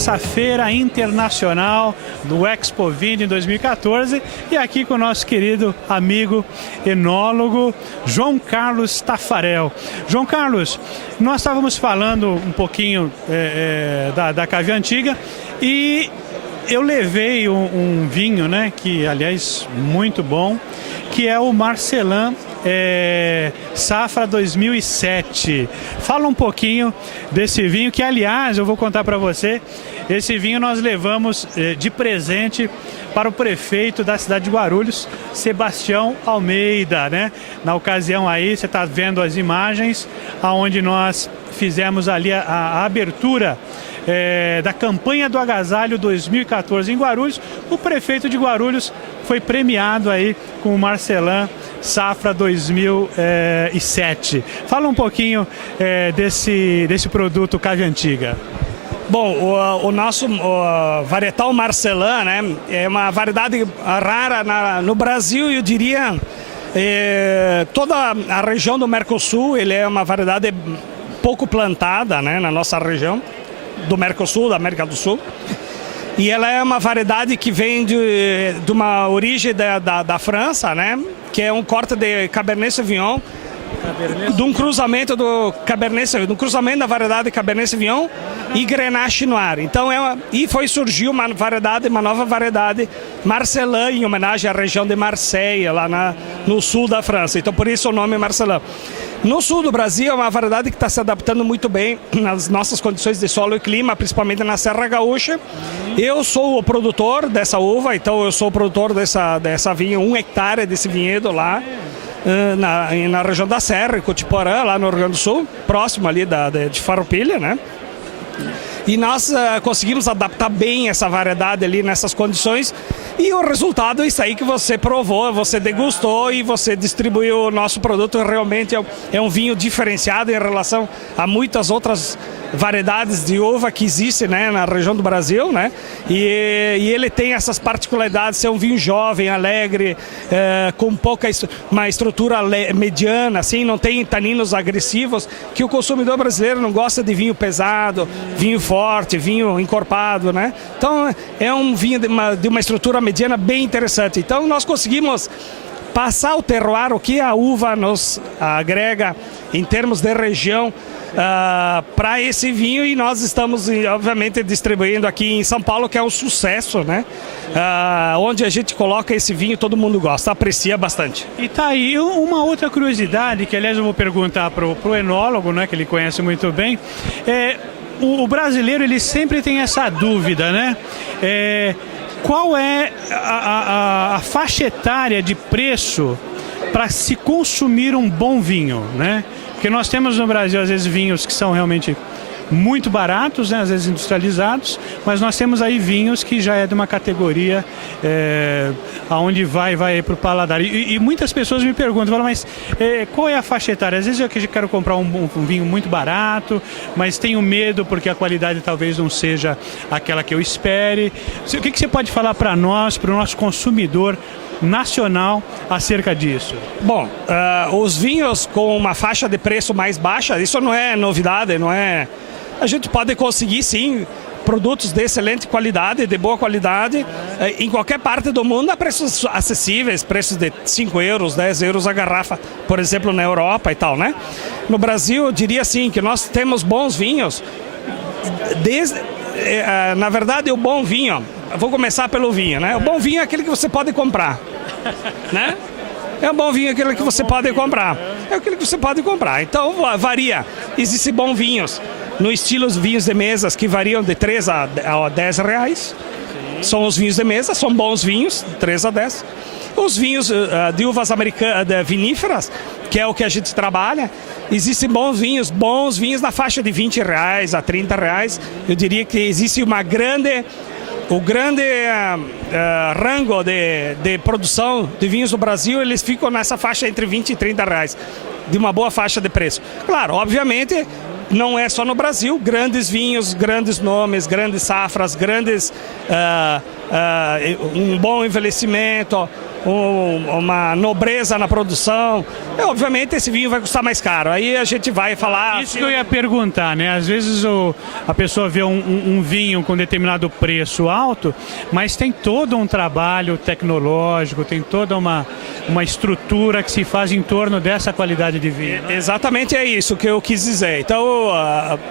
nessa feira internacional do Expo Vinho em 2014 e aqui com o nosso querido amigo enólogo João Carlos Tafarel. João Carlos, nós estávamos falando um pouquinho da Cave Antiga e eu levei um vinho, né, que aliás muito bom, que é o Marcelin Safra 2007. Fala um pouquinho desse vinho que, aliás, eu vou contar para você, esse vinho nós levamos de presente para o prefeito da cidade de Guarulhos, Sebastião Almeida, né? Na ocasião aí, você está vendo as imagens, aonde nós fizemos ali a abertura da campanha do agasalho 2014 em Guarulhos. O prefeito de Guarulhos foi premiado aí com o Marcelin Safra 2007. Fala um pouquinho desse produto Cave Antiga. Bom, o nosso varietal Marcelin, né, é uma variedade rara no Brasil, eu diria, toda a região do Mercosul, ele é uma variedade pouco plantada, né, na nossa região do Mercosul, da América do Sul. E ela é uma variedade que vem de uma origem da França, né, que é um corte de Cabernet Sauvignon, de um cruzamento do cruzamento da variedade Cabernet Sauvignon e Grenache Noir. Então surgiu uma nova variedade Marcelin, em homenagem à região de Marseille, lá no sul da França. Então por isso o nome Marcelin. No sul do Brasil é uma variedade que está se adaptando muito bem nas nossas condições de solo e clima, principalmente na Serra Gaúcha. Eu sou o produtor dessa uva, então eu sou o produtor dessa vinha, 1 hectare desse vinhedo lá. Na região da Serra, em Cotiporã, lá no Rio Grande do Sul, próximo ali de Farroupilha, né? E nós conseguimos adaptar bem essa variedade ali nessas condições e o resultado é isso aí que você provou, você degustou e você distribuiu o nosso produto. Realmente é um vinho diferenciado em relação a muitas outras variedades de uva que existem, né, na região do Brasil, né? E ele tem essas particularidades, ser um vinho jovem, alegre, com uma estrutura mediana, assim, não tem taninos agressivos, que o consumidor brasileiro não gosta de vinho pesado, vinho forte, vinho encorpado, né? Então é um vinho de uma estrutura mediana bem interessante. Então nós conseguimos passar o terroir, o que a uva nos agrega em termos de região, para esse vinho, e nós estamos obviamente distribuindo aqui em São Paulo, que é um sucesso, né? Onde a gente coloca esse vinho, todo mundo gosta, aprecia bastante. E tá aí uma outra curiosidade, que aliás eu vou perguntar pro enólogo, né, que ele conhece muito bem. O brasileiro, ele sempre tem essa dúvida, né? Qual é a faixa etária de preço para se consumir um bom vinho, né? Porque nós temos no Brasil, às vezes, vinhos que são realmente muito baratos, né? Às vezes industrializados, mas nós temos aí vinhos que já é de uma categoria aonde vai para o paladar. E muitas pessoas me perguntam, falam, mas qual é a faixa etária? Às vezes eu quero comprar um vinho muito barato, mas tenho medo porque a qualidade talvez não seja aquela que eu espere. O que você pode falar para nós, para o nosso consumidor nacional acerca disso? Bom, os vinhos com uma faixa de preço mais baixa, isso não é novidade, não é... A gente pode conseguir sim produtos de excelente qualidade, de boa qualidade, em qualquer parte do mundo a preços acessíveis, preços de 5 euros, 10 euros a garrafa, por exemplo, na Europa e tal, né? No Brasil, eu diria assim, que nós temos bons vinhos, na verdade, o bom vinho, vou começar pelo vinho, né? O bom vinho é aquele que você pode comprar, né? É um bom vinho aquele que você pode comprar. É aquele que você pode comprar. Então, varia. Existem bons vinhos no estilo vinhos de mesas que variam de 3 a 10 reais. São os vinhos de mesa, são bons vinhos, de 3 a 10. Os vinhos de uvas americanas, viníferas, que é o que a gente trabalha, existem bons vinhos na faixa de 20 reais a 30 reais. Eu diria que existe o grande rango de produção de vinhos no Brasil, eles ficam nessa faixa entre 20 e 30 reais, de uma boa faixa de preço. Claro, obviamente, não é só no Brasil, grandes vinhos, grandes nomes, grandes safras, um bom envelhecimento, uma nobreza na produção. E, obviamente esse vinho vai custar mais caro. Aí a gente vai falar... Isso que eu ia perguntar, né? Às vezes a pessoa vê um vinho com determinado preço alto, mas tem todo um trabalho tecnológico, tem toda uma estrutura que se faz em torno dessa qualidade de vinho. Né? Exatamente, é isso que eu quis dizer. Então,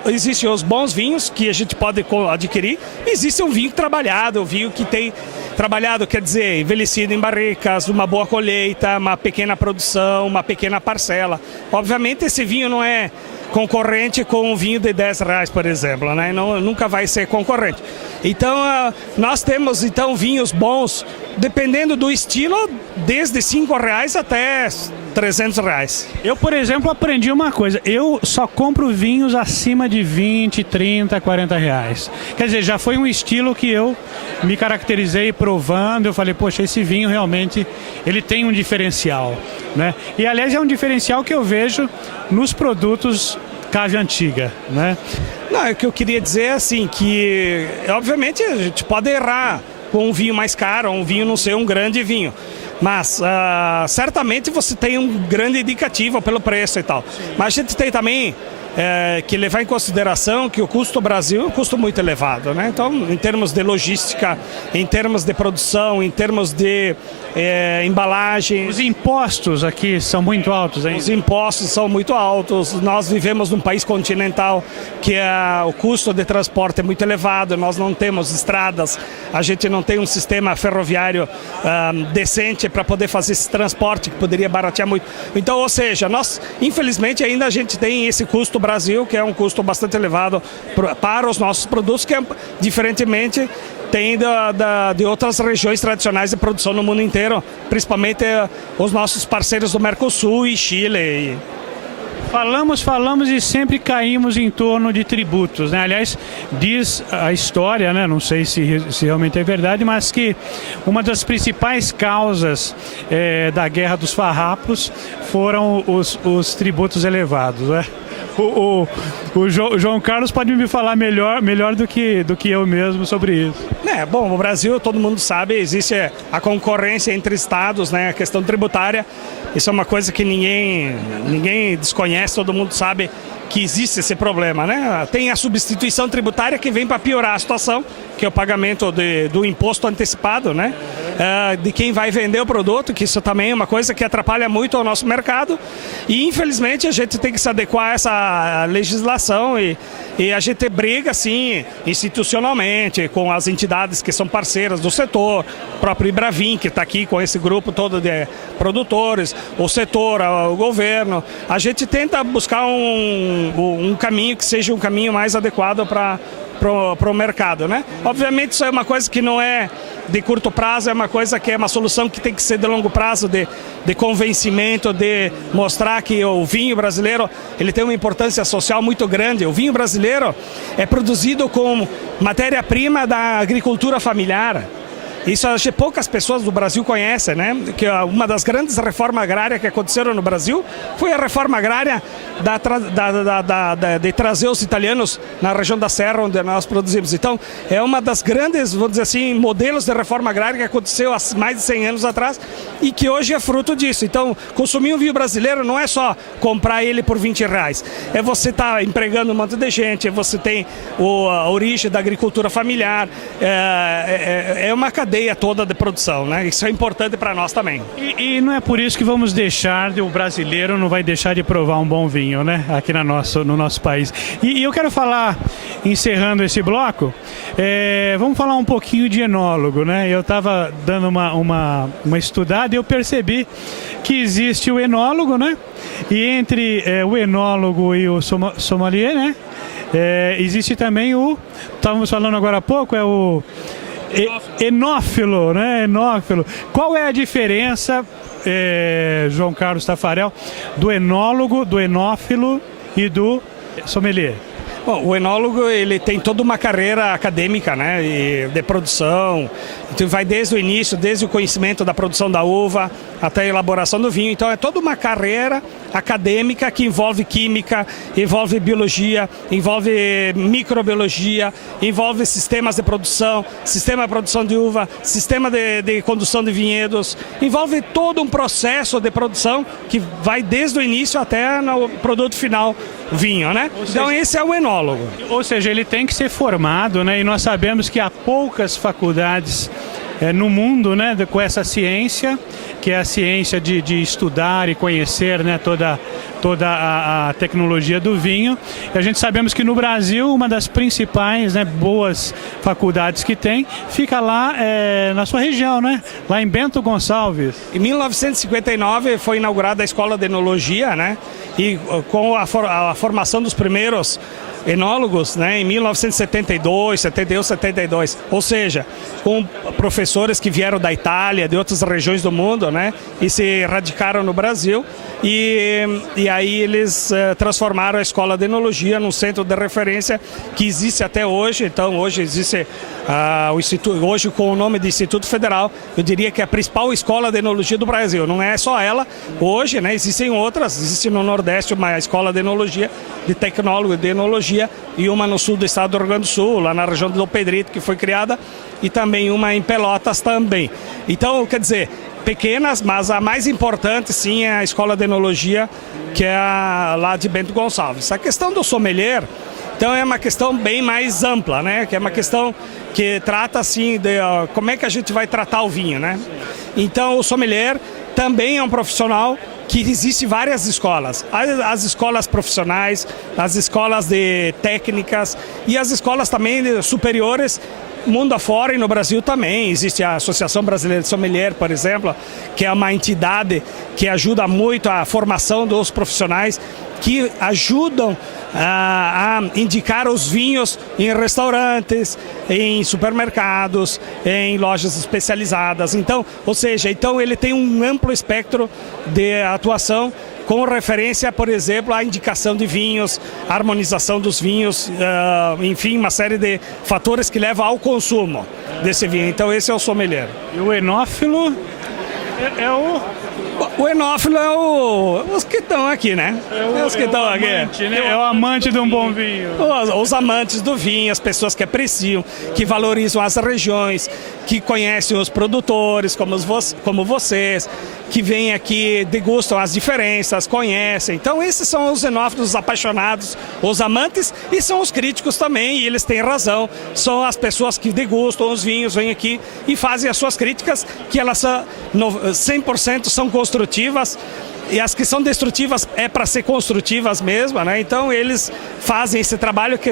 existem os bons vinhos que a gente pode adquirir, existe um vinho trabalhado, um vinho que tem trabalhado, quer dizer, envelhecido em barricas, uma boa colheita, uma pequena produção, uma pequena parcela. Obviamente esse vinho não é concorrente com um vinho de R$10, por exemplo, né? Nunca vai ser concorrente. Então, nós temos então vinhos bons, dependendo do estilo, desde R$5 até R$300. Eu, por exemplo, aprendi uma coisa, eu só compro vinhos acima de 20, 30, 40 reais. Quer dizer, já foi um estilo que eu me caracterizei provando, eu falei, poxa, esse vinho realmente, ele tem um diferencial, né? E, aliás, é um diferencial que eu vejo nos produtos Cave Antiga, né? Não, o que eu queria dizer é assim, que obviamente a gente pode errar com um vinho mais caro, um vinho não ser um grande vinho. Mas certamente você tem um grande indicativo pelo preço e tal. Mas a gente tem também que levar em consideração que o custo do Brasil é um custo muito elevado, né? Então, em termos de logística, em termos de produção, em termos de embalagem... Os impostos aqui são muito altos, hein? Os impostos são muito altos. Nós vivemos num país continental que o custo de transporte é muito elevado. Nós não temos estradas, a gente não tem um sistema ferroviário decente para poder fazer esse transporte, que poderia baratear muito. Então, ou seja, nós, infelizmente, ainda a gente tem esse custo Brasil, que é um custo bastante elevado para os nossos produtos, que diferentemente tem de outras regiões tradicionais de produção no mundo inteiro, principalmente os nossos parceiros do Mercosul e Chile. Falamos e sempre caímos em torno de tributos, né? Aliás, diz a história, né? Não sei se realmente é verdade, mas que uma das principais causas da Guerra dos Farrapos foram os tributos elevados, né? O João Carlos pode me falar melhor do que eu mesmo sobre isso. Bom, no Brasil, todo mundo sabe, existe a concorrência entre estados, né, a questão tributária. Isso é uma coisa que ninguém desconhece, todo mundo sabe que existe esse problema, né? Tem a substituição tributária que vem para piorar a situação, que é o pagamento do imposto antecipado, né? De quem vai vender o produto, que isso também é uma coisa que atrapalha muito o nosso mercado. E, infelizmente, a gente tem que se adequar a essa legislação e a gente briga, assim, institucionalmente, com as entidades que são parceiras do setor, o próprio Ibravin, que está aqui com esse grupo todo de produtores, o setor, o governo. A gente tenta buscar um caminho que seja um caminho mais adequado para o mercado, né? Obviamente isso é uma coisa que não é de curto prazo, é uma coisa que é uma solução que tem que ser de longo prazo, de convencimento, de mostrar que o vinho brasileiro ele tem uma importância social muito grande. O vinho brasileiro é produzido com matéria-prima da agricultura familiar. Isso acho que poucas pessoas do Brasil conhecem, né? Que uma das grandes reformas agrárias que aconteceram no Brasil foi a reforma agrária de trazer os italianos na região da Serra, onde nós produzimos. Então, é uma das grandes, vamos dizer assim, modelos de reforma agrária que aconteceu há mais de 100 anos atrás e que hoje é fruto disso. Então, consumir um vinho brasileiro não é só comprar ele por R$20. É você estar empregando um monte de gente, é você tem a origem da agricultura familiar, é uma cadeia toda de produção, né? Isso é importante para nós também. E não é por isso que vamos deixar, o brasileiro não vai deixar de provar um bom vinho, né? Aqui no nosso país. E eu quero falar, encerrando esse bloco, vamos falar um pouquinho de enólogo, né? Eu estava dando uma estudada e eu percebi que existe o enólogo, né? E entre o enólogo e o sommelier, né? Existe também estávamos falando agora há pouco, o enófilo, né? Enófilo. Qual é a diferença, João Carlos Taffarel, do enólogo, do enófilo e do sommelier? Bom, o enólogo ele tem toda uma carreira acadêmica, né, de produção. Então vai desde o início, desde o conhecimento da produção da uva, até a elaboração do vinho. Então é toda uma carreira acadêmica que envolve química, envolve biologia, envolve microbiologia, envolve sistemas de produção, sistema de produção de uva, sistema de condução de vinhedos, envolve todo um processo de produção que vai desde o início até no produto final, vinho, né? Então esse é o enólogo. Ou seja, ele tem que ser formado, né? E nós sabemos que há poucas faculdades no mundo, né, com essa ciência, que é a ciência de estudar e conhecer, né, toda a tecnologia do vinho. E a gente sabemos que no Brasil, uma das principais, né, boas faculdades que tem, fica lá na sua região, né, lá em Bento Gonçalves. Em 1959 foi inaugurada a Escola de Enologia, né, e com a formação dos primeiros enólogos, né, em 1972, 71, 72, ou seja, com professores que vieram da Itália, de outras regiões do mundo, né, e se radicaram no Brasil, e aí eles transformaram a Escola de Enologia num centro de referência que existe até hoje. Então hoje existe o Instituto, hoje com o nome de Instituto Federal, eu diria que é a principal escola de enologia do Brasil. Não é só ela, hoje, né, existem outras, existe no Nordeste uma escola de enologia, de tecnólogo de enologia, e uma no sul do estado do Rio Grande do Sul, lá na região do Dom Pedrito, que foi criada, e também uma em Pelotas também. Então, quer dizer, pequenas, mas a mais importante sim é a Escola de Enologia, que é lá de Bento Gonçalves. A questão do sommelier, então, é uma questão bem mais ampla, né? Que é uma questão que trata assim de como é que a gente vai tratar o vinho, né? Então, o sommelier também é um profissional que existe várias escolas, as escolas profissionais, as escolas de técnicas e as escolas também superiores, mundo afora, e no Brasil também existe a Associação Brasileira de Sommelier, por exemplo, que é uma entidade que ajuda muito a formação dos profissionais, que ajudam a indicar os vinhos em restaurantes, em supermercados, em lojas especializadas. Então, ou seja, então ele tem um amplo espectro de atuação com referência, por exemplo, à indicação de vinhos, à harmonização dos vinhos, enfim, uma série de fatores que levam ao consumo desse vinho. Então esse é o sommelier. E o enófilo é o... O enófilo é os que estão aqui, né? Os que estão aqui. Né? É o amante de um bom vinho. Os amantes do vinho, as pessoas que apreciam, que valorizam as regiões, que conhecem os produtores, como vocês, que vêm aqui, degustam as diferenças, conhecem. Então esses são os enófilos apaixonados, os amantes, e são os críticos também, e eles têm razão. São as pessoas que degustam os vinhos, vêm aqui e fazem as suas críticas, que elas são 100% são construtivas, e as que são destrutivas é para ser construtivas mesmo, né? Então eles fazem esse trabalho que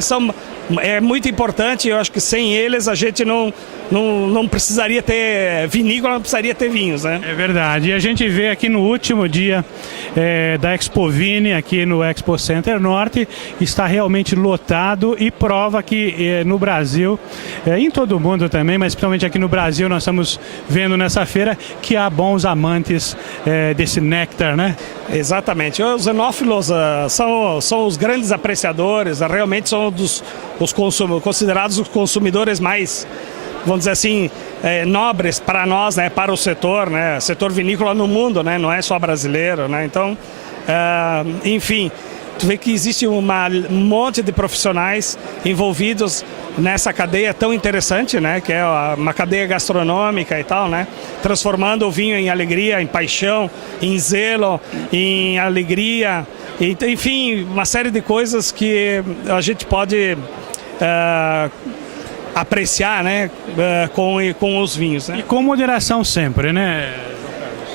é muito importante. Eu acho que sem eles a gente não precisaria ter vinícola, não precisaria ter vinhos, né? É verdade. E a gente vê aqui no último dia da Expo Vini, aqui no Expo Center Norte, está realmente lotado, e prova que no Brasil, em todo o mundo também, mas principalmente aqui no Brasil, nós estamos vendo nessa feira que há bons amantes desse néctar, né? Exatamente. Os enófilos são os grandes apreciadores, realmente são considerados os consumidores mais, vamos dizer assim, nobres para nós, né, para o setor, né, setor vinícola no mundo, né, não é só brasileiro, né, então, enfim, tu vê que existe um monte de profissionais envolvidos nessa cadeia tão interessante, né, que é uma cadeia gastronômica e tal, né, transformando o vinho em alegria, em paixão, em zelo, em alegria, enfim, uma série de coisas que a gente pode apreciar, né, com os vinhos, né? E com moderação sempre, né?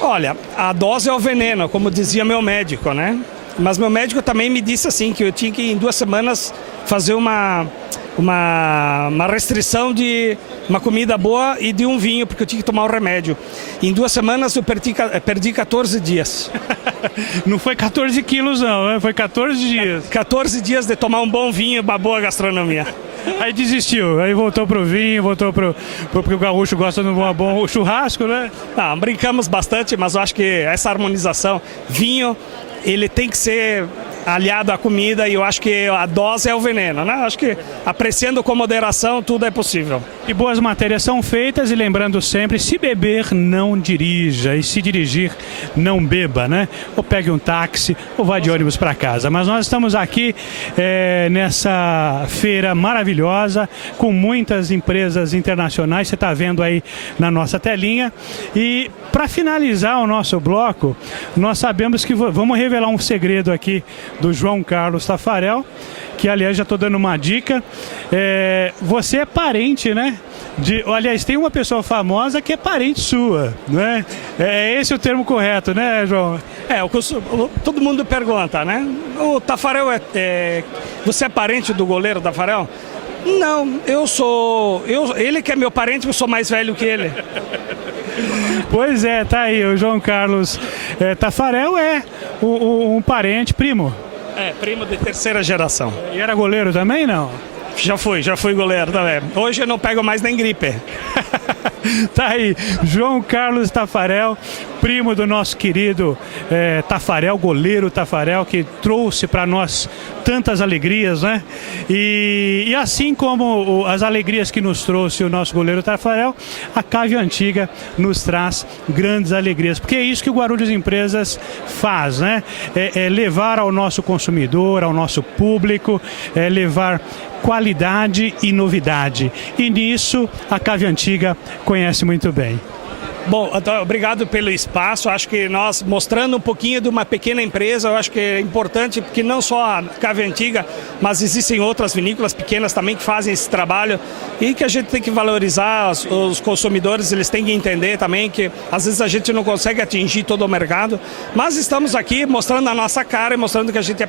Olha, a dose é o veneno, como dizia meu médico, né? Mas meu médico também me disse assim, que eu tinha que em 2 semanas fazer uma restrição de uma comida boa e de um vinho, porque eu tinha que tomar o remédio. Em 2 semanas eu perdi 14 dias. Não foi 14 quilos não, né? Foi 14 dias. 14 dias de tomar um bom vinho e uma boa gastronomia. Aí desistiu, aí voltou pro vinho, porque o gaúcho gosta de um bom churrasco, né? Não, brincamos bastante, mas eu acho que essa harmonização, vinho, ele tem que ser aliado à comida, e eu acho que a dose é o veneno, né? Eu acho que apreciando com moderação tudo é possível. E boas matérias são feitas, e lembrando sempre, se beber, não dirija, e se dirigir, não beba, né? Ou pegue um táxi, ou vá de ônibus para casa. Mas nós estamos aqui nessa feira maravilhosa, com muitas empresas internacionais, você está vendo aí na nossa telinha. E para finalizar o nosso bloco, nós sabemos que vamos revelar um segredo aqui do João Carlos Taffarel, que aliás já estou dando uma dica. Você é parente, né? Aliás, tem uma pessoa famosa que é parente sua, né? É esse o termo correto, né, João? Todo mundo pergunta, né? O Taffarel você é parente do goleiro Taffarel? Não, ele que é meu parente, eu sou mais velho que ele. Pois é, tá aí, o João Carlos Taffarel é um parente, primo. Primo de terceira geração. E era goleiro também, não? Já fui goleiro também. Hoje eu não pego mais nem gripe. Tá aí, João Carlos Taffarel, primo do nosso querido Taffarel, goleiro Taffarel, que trouxe para nós tantas alegrias, né? E assim como as alegrias que nos trouxe o nosso goleiro Taffarel, a Cave Antiga nos traz grandes alegrias, porque é isso que o Guarulhos Empresas faz, né? Levar ao nosso consumidor, ao nosso público, levar qualidade e novidade. E nisso a Cave Antiga conhece muito bem. Bom, então, obrigado pelo espaço. Acho que nós, mostrando um pouquinho de uma pequena empresa, eu acho que é importante, porque não só a Cave Antiga, mas existem outras vinícolas pequenas também que fazem esse trabalho, e que a gente tem que valorizar. Os consumidores, eles têm que entender também que às vezes a gente não consegue atingir todo o mercado, mas estamos aqui mostrando a nossa cara e mostrando que a gente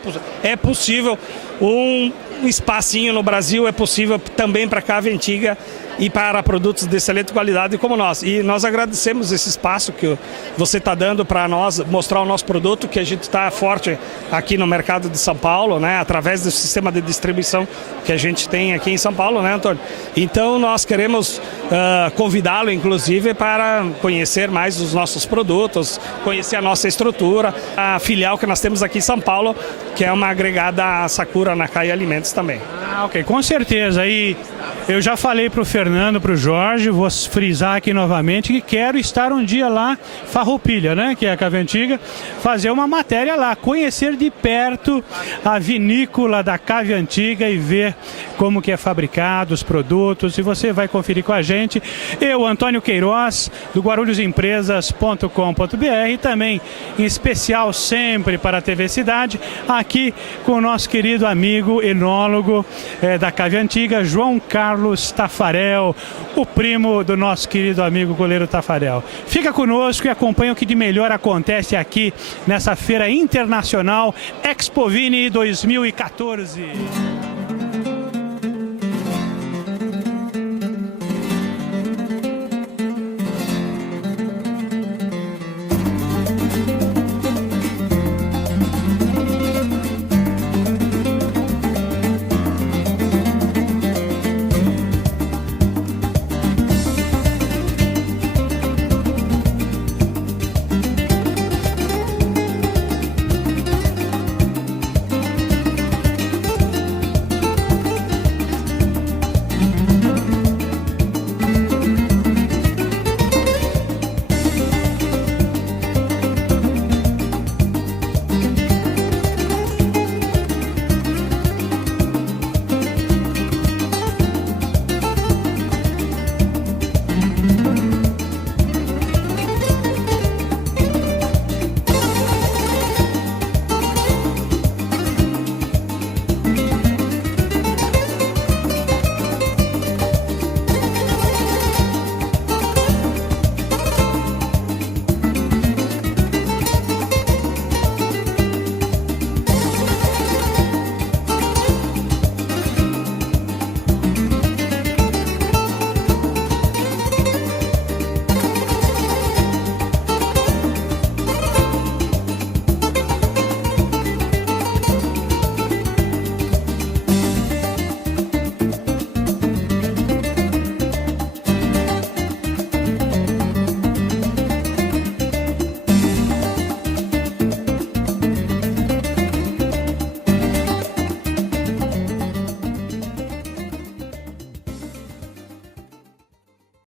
é possível um espacinho no Brasil, é possível também para a Cave Antiga e para produtos de excelente qualidade como nós. E nós agradecemos esse espaço que você está dando para nós mostrar o nosso produto, que a gente está forte aqui no mercado de São Paulo, né, através do sistema de distribuição que a gente tem aqui em São Paulo, né, Antônio? Então nós queremos convidá-lo, inclusive, para conhecer mais os nossos produtos, conhecer a nossa estrutura, a filial que nós temos aqui em São Paulo, que é uma agregada à Sakura Nakai Alimentos também. Ok, com certeza. E eu já falei para o Fernando, para o Jorge, vou frisar aqui novamente que quero estar um dia lá, Farroupilha, né, que é a Cave Antiga, fazer uma matéria lá, conhecer de perto a vinícola da Cave Antiga e ver como que é fabricado os produtos, e você vai conferir com a gente. Eu, Antônio Queiroz, do guarulhosempresas.com.br, e também em especial sempre para a TV Cidade, aqui com o nosso querido amigo enólogo da Cave Antiga, João Carlos Taffarel, o primo do nosso querido amigo goleiro Taffarel. Fica conosco e acompanha o que de melhor acontece aqui nessa feira internacional Expovini 2014.